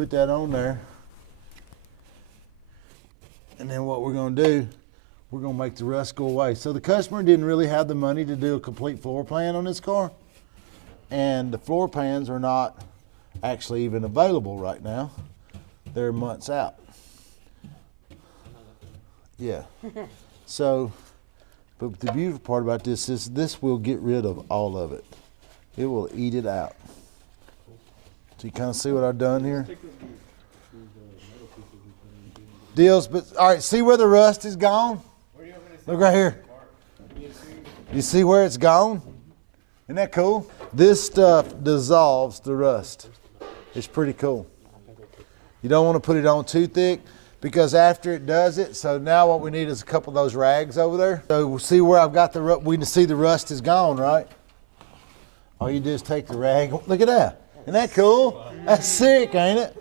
put that on there. And then what we're gonna do, we're gonna make the rust go away. So the customer didn't really have the money to do a complete floor plan on this car. And the floor plans are not actually even available right now. They're months out. Yeah. So, but the beautiful part about this is this will get rid of all of it. It will eat it out. So you kind of see what I've done here? Deals, but all right, see where the rust is gone? Look right here. You see where it's gone? Isn't that cool? This stuff dissolves the rust. It's pretty cool. You don't want to put it on too thick, because after it does it, so now what we need is a couple of those rags over there. So we'll see where I've got the rust. We can see the rust is gone, right? All you do is take the rag. Look at that. Isn't that cool? That's sick, ain't it?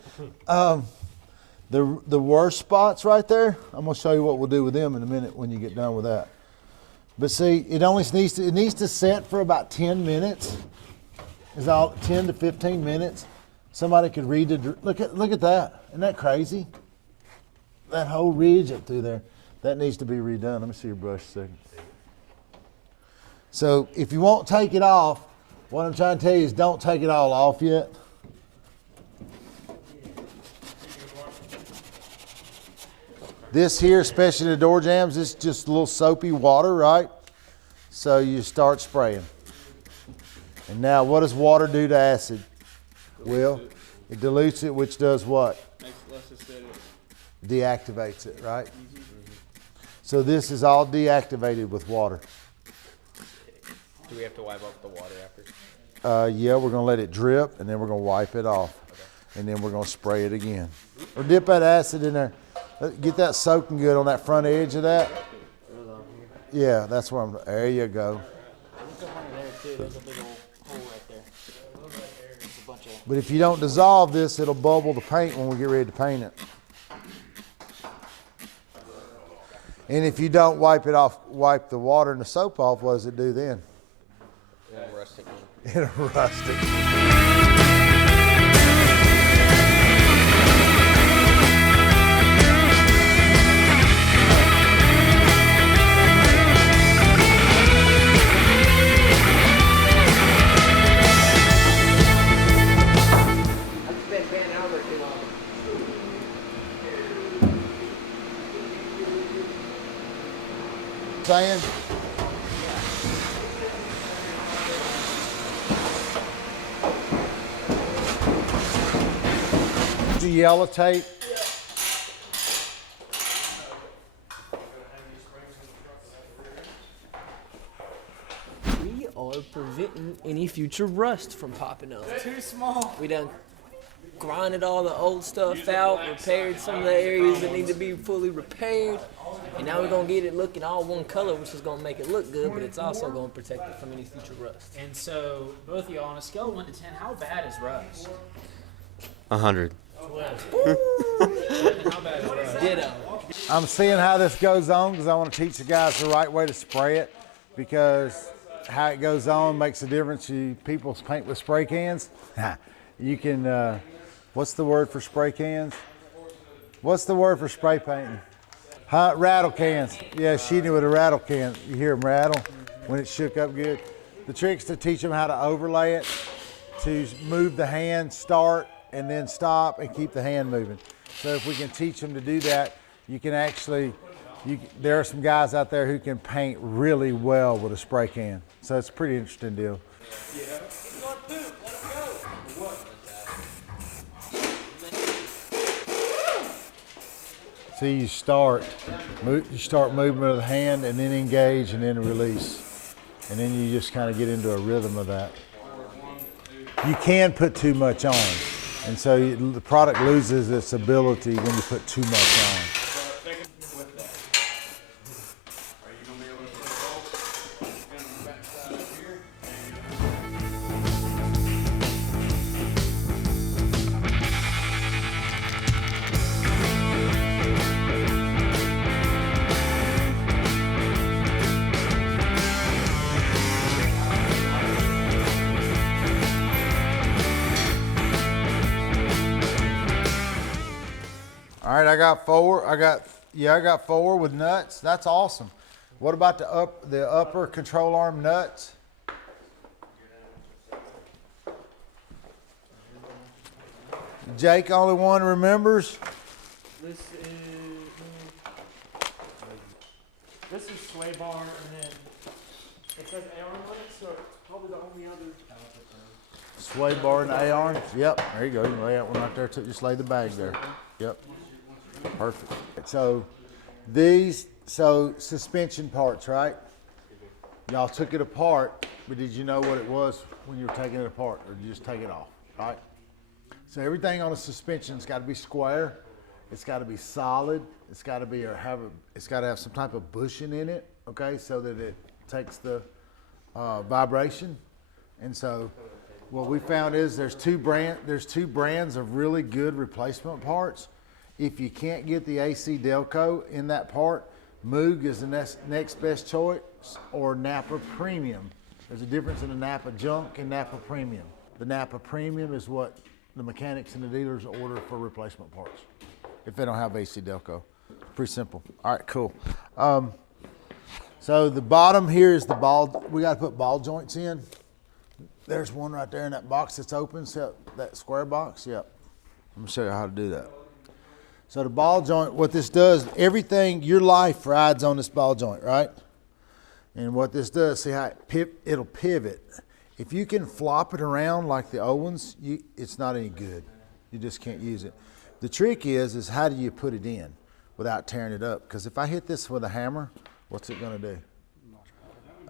The worst spots right there, I'm going to show you what we'll do with them in a minute when you get done with that. But see, it needs to set for about 10 minutes. It's all 10 to 15 minutes. Somebody could read the, look at that. Isn't that crazy? That whole ridge up through there, that needs to be redone. Let me see your brush a second. So if you won't take it off, what I'm trying to tell you is don't take it all off yet. This here, especially the door jambs, this is just a little soapy water, right? So you start spraying. And now what does water do to acid? Well, it dilutes it, which does what? Makes it less acidic. Deactivates it, right? So this is all deactivated with water. Do we have to wipe off the water after? Yeah, we're gonna let it drip and then we're gonna wipe it off. Okay. And then we're gonna spray it again. Or dip that acid in there. Get that soaking good on that front edge of that. Yeah, that's where there you go. But if you don't dissolve this, it'll bubble the paint when we get ready to paint it. And if you don't wipe it off, wipe the water and the soap off, what does it do then? It'll rust it. It'll rust it. Saying? The yellow tape. We are preventing any future rust from popping up. Too small. We done grinded all the old stuff out, repaired some of the areas that need to be fully repaired. And now we're going to get it looking all one color, which is going to make it look good, but it's also going to protect it from any future rust. And so, both of y'all, on a scale of 1 to 10, how bad is rust? 100. 12. How bad is rust? Ditto. I'm seeing how this goes on because I want to teach the guys the right way to spray it, because how it goes on makes a difference. People paint with spray cans. You can, what's the word for spray cans? What's the word for spray painting? Huh? Rattle cans. Yeah, she knew with a rattle can. You hear them rattle when it shook up good. The trick's to teach them how to overlay it, to move the hand, start, and then stop, and keep the hand moving. So if we can teach them to do that, you can actually, there are some guys out there who can paint really well with a spray can. So it's a pretty interesting deal. See, you start moving with the hand and then engage and then release. And then you just kind of get into a rhythm of that. You can put too much on. And so the product loses its ability when you put too much on. All right, I got 4. I got 4 with nuts. That's awesome. What about the upper control arm nuts? Jake, only one remembers. This is sway bar, and then it says AR on it, so it's probably the only other. Sway bar and A-arm. Yep, there you go. You can lay that one right there. Just lay the bag there. Yep, perfect. So suspension parts, right? Y'all took it apart, but did you know what it was when you were taking it apart, or did you just take it off, right? So everything on a suspension's got to be square. It's got to be solid. It's got to be it's got to have some type of bushing in it, okay, so that it takes the vibration. And so what we found is there's two brands of really good replacement parts. If you can't get the AC Delco in that part, Moog is the next best choice, or Napa Premium. There's a difference in the Napa Junk and Napa Premium. The Napa Premium is what the mechanics and the dealers order for replacement parts if they don't have AC Delco. Pretty simple. All right, cool. So the bottom here is the ball. We got to put ball joints in. There's one right there in that box that's open, so that square box. Yep. I'm gonna show you how to do that. So the ball joint, what this does, everything, your life rides on this ball joint, right? And what this does, see how it'll pivot. If you can flop it around like the old ones, it's not any good. You just can't use it. The trick is how do you put it in without tearing it up? Because if I hit this with a hammer, what's it gonna do?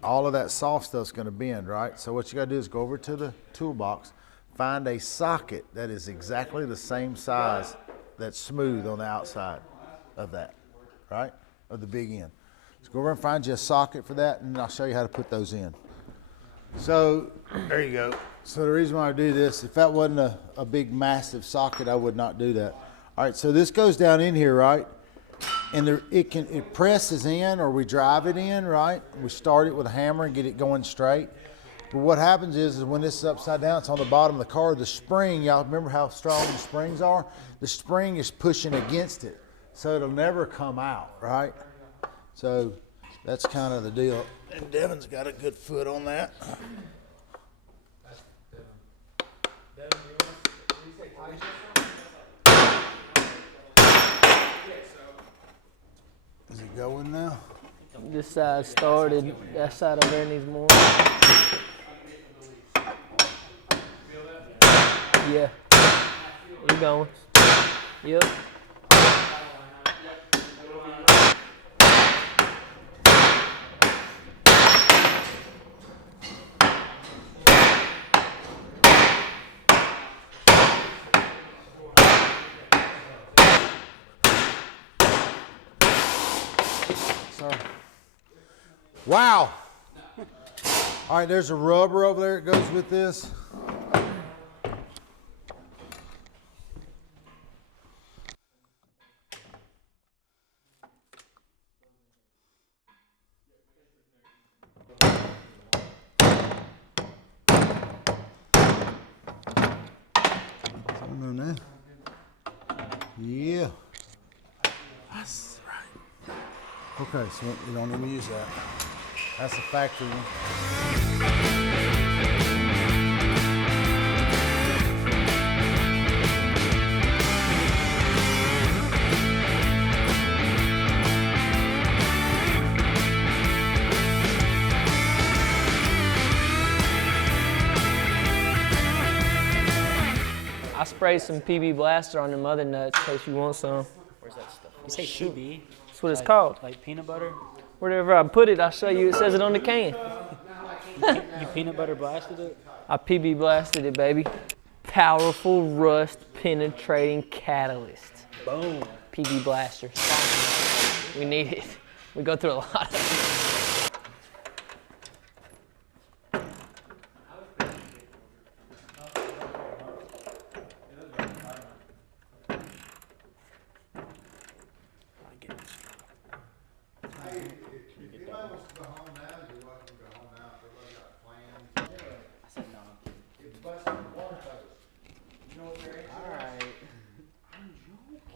All of that soft stuff's gonna bend, right? So what you gotta do is go over to the toolbox, find a socket that is exactly the same size, that's smooth on the outside of that, right? Of the big end. So go over and find you a socket for that, and I'll show you how to put those in. So there you go. So the reason why I do this, if that wasn't a big massive socket, I would not do that. All right, so this goes down in here, right? And it presses in, or we drive it in, right? We start it with a hammer and get it going straight. But what happens is when this is upside down, it's on the bottom of the car, the spring, y'all remember how strong the springs are? The spring is pushing against it, so it'll never come out, right? So that's kind of the deal. And Devin's got a good foot on that. Is it going now? This side started, that side over there needs more. Yeah. You going? Yep. Sorry. Wow. All right, there's a rubber over there that goes with this. Now. Yeah. That's right. Okay, so we don't even use that. That's a factory one. I sprayed some PB Blaster on them other nuts in case you want some. Where's that stuff? You say PB? That's what it's called. Like peanut butter? Wherever I put it, I'll show you. It says it on the can. You peanut butter blasted it? I PB Blasted it, baby. Powerful rust penetrating catalyst. Boom. PB Blaster. We need it. We go through a lot of it.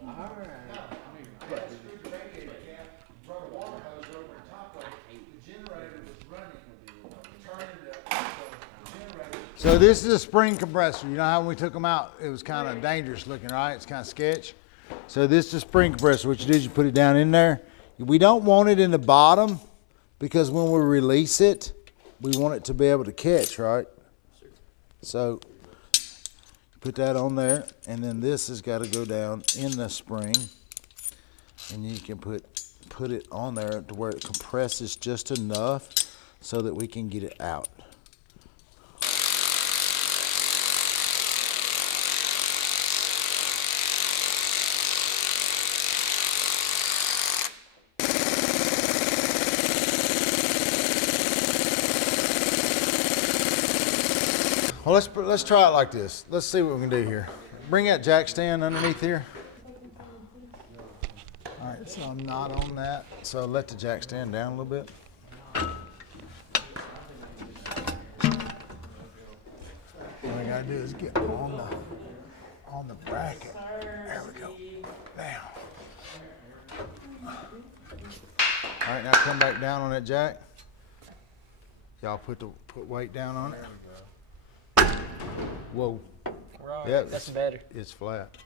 Alright. So this is a spring compressor. You know how when we took them out, it was kind of dangerous looking, right? It's kind of sketch. So this is a spring compressor. What you do is you put it down in there. We don't want it in the bottom because when we release it, we want it to be able to catch, right? So put that on there, and then this has got to go down in the spring, and you can put it on there to where it compresses just enough so that we can get it out. Well, let's try it like this. Let's see what we can do here. Bring that jack stand underneath here. All right, so I'm not on that. So let the jack stand down a little bit. What I gotta do is get on the bracket. There we go. Now. All right, now come back down on that jack. Y'all put weight down on it. Whoa. Right. Yeah, That's better. It's flat.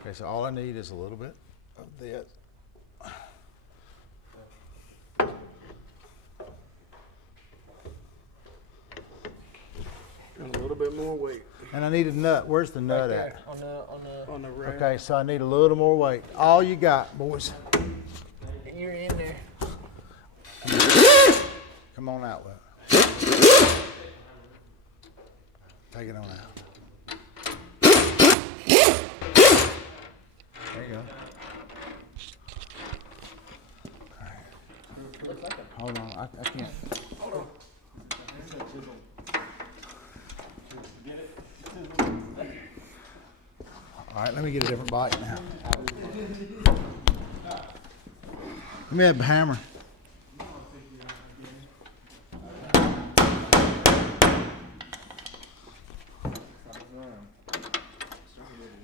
Okay, so all I need is a little bit of this. And a little bit more weight. And I need a nut. Where's the nut Right at? there, on the rack. Okay, so I need a little more weight. All you got, boys. You're in there. Come on out with it. Take it on out. There you go. All right. Hold on, I can't. Hold on. All right, let me get a different bite now. Let me have a hammer.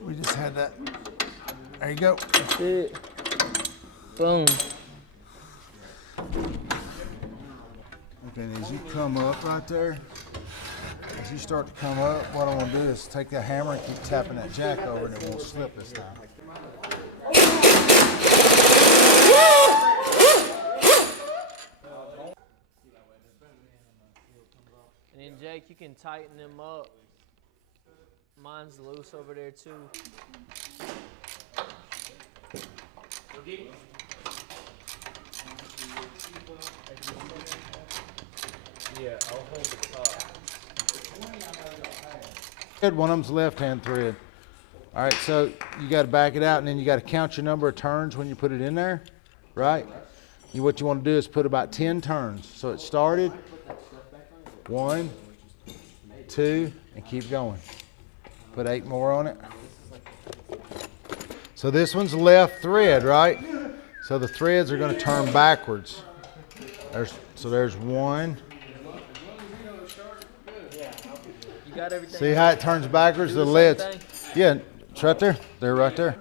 We just had that. There you go. That's it. Boom. Okay, and as you come up right there, as you start to come up, what I want to do is take that hammer and keep tapping that jack over, and it won't slip this time. And then Jake, you can tighten them up. Mine's loose over there too. Yeah, I'll hold the top. One of them's left-hand thread. All right, so you got to back it out, and then you got to count your number of turns when you put it in there, right? What you want to do is put about 10 turns. So it started, 1, 2, and keep going. Put 8 more on it. So this one's left thread, right? So the threads are going to turn backwards. There's 1. You got everything. See how it turns backwards? The leads. Yeah, it's right there. They're right there.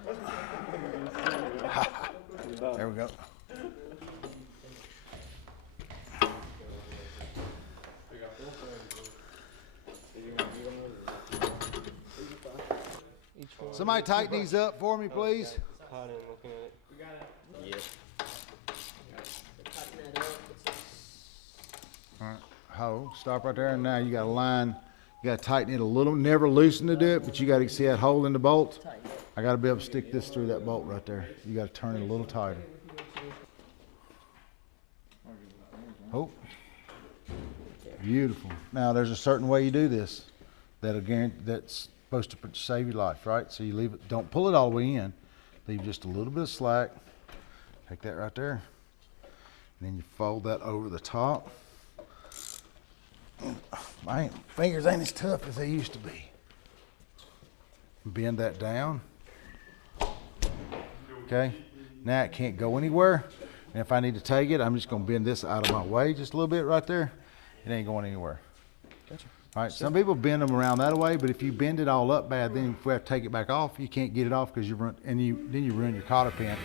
There we go. Somebody tighten these up for me, please. All right, hold, stop right there, and now you got to line. You got to tighten it a little. Never loosen to do it, but you got to see that hole in the bolt. I got to be able to stick this through that bolt right there. You got to turn it a little tighter. Oh, beautiful. Now there's a certain way you do this that's supposed to save your life, right? So you leave it. Don't pull it all the way in. Leave just a little bit of slack. Take that right there, and then you fold that over the top. My fingers ain't as tough as they used to be. Bend that down. Okay, now it can't go anywhere. And if I need to take it, I'm just gonna bend this out of my way just a little bit right there. It ain't going anywhere. Gotcha. All right, some people bend them around that way, but if you bend it all up bad, then if we have to take it back off, you can't get it off because then you ruin your cotter pin.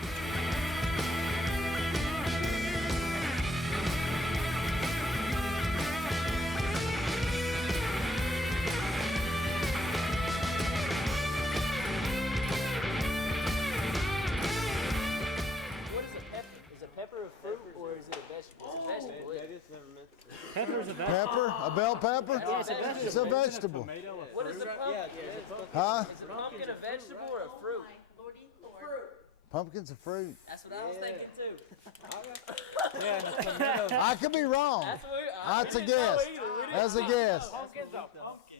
Pepper's a vegetable. Pepper? A bell pepper? It's a vegetable. It's a vegetable. Tomato, a What is a pumpkin? Huh? Is a pumpkin a vegetable or a fruit? Pumpkin's a fruit. That's what I was thinking too. Yeah, and a tomato. I could be wrong. That's what That's a guess. That's a guess. pumpkin's a pumpkin.